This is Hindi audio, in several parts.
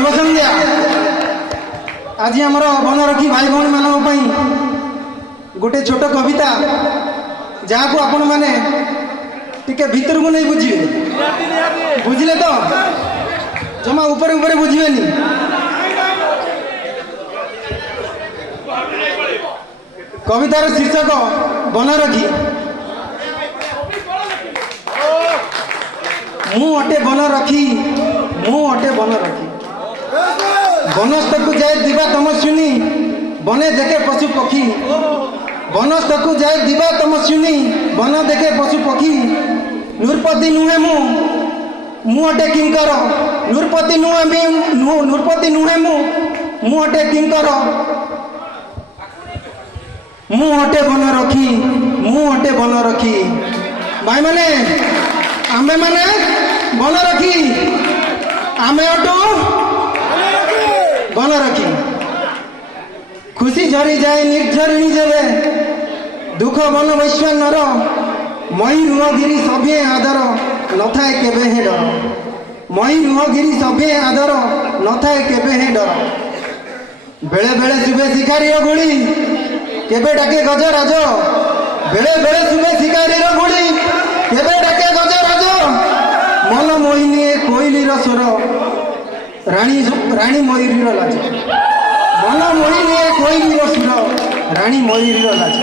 शुभ संध्या। आज आमर बनरखी भाई भौणी मान गोटे छोट कविता जहाँ को आपण मैंने टिके भीतर को नहीं बुझे बुझले तो जमा ऊपर ऊपर बुझेनि। कवितार शीर्षक बनरखी। मु अटे बनरखी मु अटे बनरखी बनस्थकु जाए दिवा तमस्विनी बने देखे पशु पक्षी। बनस्थकु जाए दिवा तमस्विनी बन देखे पशु पक्षी। नृपति नुहे मु अटे किंकर नृपति नुहे मु अटे किंकर मु अटे बनरखी मु अटे बनरखी। भाई माने आमे माने बनरखी आमे अटो बनरखी। खुशी झरी जाए निर्झरिणी जेबे दुख बन वैश्वानर मई रुहगिरी सभे आदर नथाए केबे हे डर। मई रुहगिरी सभे आदर नथाए केबे हे डर। बेले बेले सुबे शिकारी गुड़ी केबे डाके गजराज। बेले बेले सुबे शिकारी गुड़ी केबे डाके गजराज। मन मोहिनी कोइलीर स्वर राणी मयूरीर लाज। मन मोहिनी कोइलीर स्वर राणी मयूरीर लाज।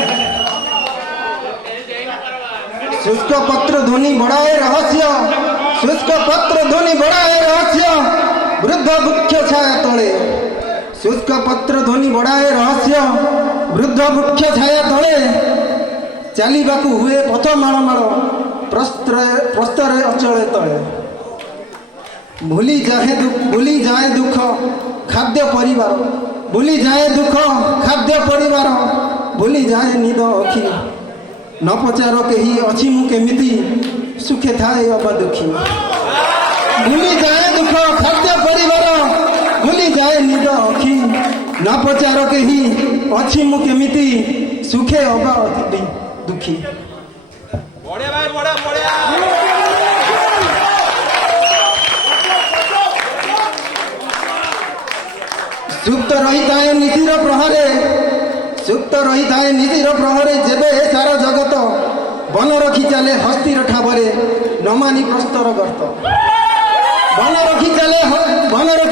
शुष्क पत्र ध्वनि बढ़ाए रहस्य शुष्क पत्र ध्वनि बढ़ाए रहस्य वृद्ध वृक्ष छाया तले। शुष्क पत्र ध्वनि बढ़ाए रहस्य वृद्ध वृक्ष छाया तले। चलिबाकू हुए पथ माड़ माड़ प्रस्तरे अचले तले। भूली जाए दुख खाद्य परिवार भूली जाए दुख खाद्य परिवार भूली जाए निद अखी। न पचार कही अच्छी मु केमिति सुखे थाए अबा दुखी। भूली जाए दुख खाद्य परिवार भूली जाए निद अखी। न पचार कही अच्छी मु केमिति सुखे अबा दुखी। बड़े भाई बड़ा सुप्त रही थाए निशिर प्रहरे सुप्त रही थाए निशिर प्रहरे जेबे सारा जगत बनरखी चले हस्तिर ठाबरे नमानी प्रस्तर गर्त। बनरखी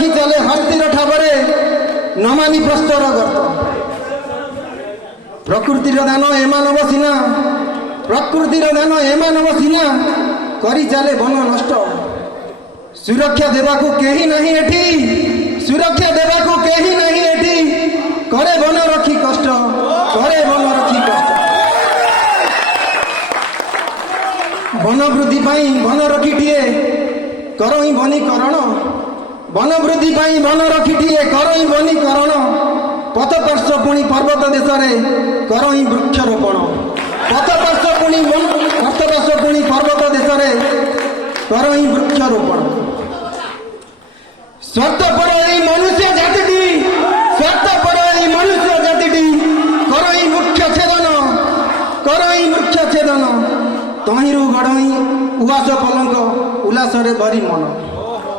चले हस्तिर ठाबरे नमानी प्रस्तर गर्त। प्रकृतिर दान एमानव सिना प्रकृतिर दान एमानव सिना करी चले वन नष्ट। सुरक्षा देवाकू केही नहीं एठी सुरक्षा देवाकू केही नहीं एठी करे बनरखी कष्ट करे बनरखी कष्ट। वन वृद्धि पाई बनरखी टीए करई वनीकरण वन वृद्धि पाई बनरखी टीए करई वनीकरण। पथ पार्श्व पुणी पर्वत देश में करई वृक्षरोपण। पथ पार्श्व पुणी पर्वत देश में करई वृक्षरोपण। स्वार्थपर मनुष्य जाति स्वार्थपर मनुष्य जाति करई वृक्ष छेदन तहिरु गढ़ई उवास पलंक उल्लासरे भरी मन।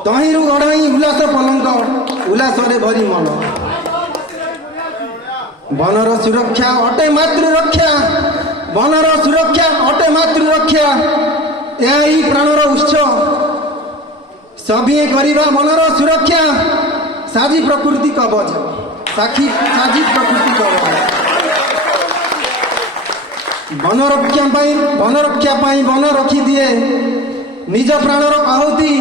तहिरु गढ़ई उल्लास पलंक उल्लासरे भरी मन। बनर सुरक्षा अटे मातृ रक्षा बनर सुरक्षा अटे मातृ रक्षा। यही प्राणर उत्स सभी करिबा मनर सुरक्षा। साजी प्रकृति कवच साजी प्रकृति कवच। बनरक्षा पाई बन रखी दिए निज प्राणर आहुति।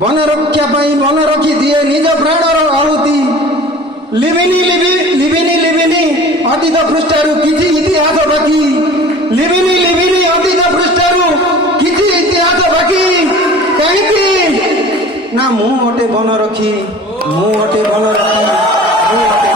बनरक्षा पाई बन रखी दिए निज प्राणर आहुति। लिबिनी अतीत पृष्ठारु किछि इतिहास बाकी। लिबिनी अतीत पृष्ठारु किछि इतिहास बाकी। कहीं ना मु अटे बनरखी मु अटे बनरखी मु अटे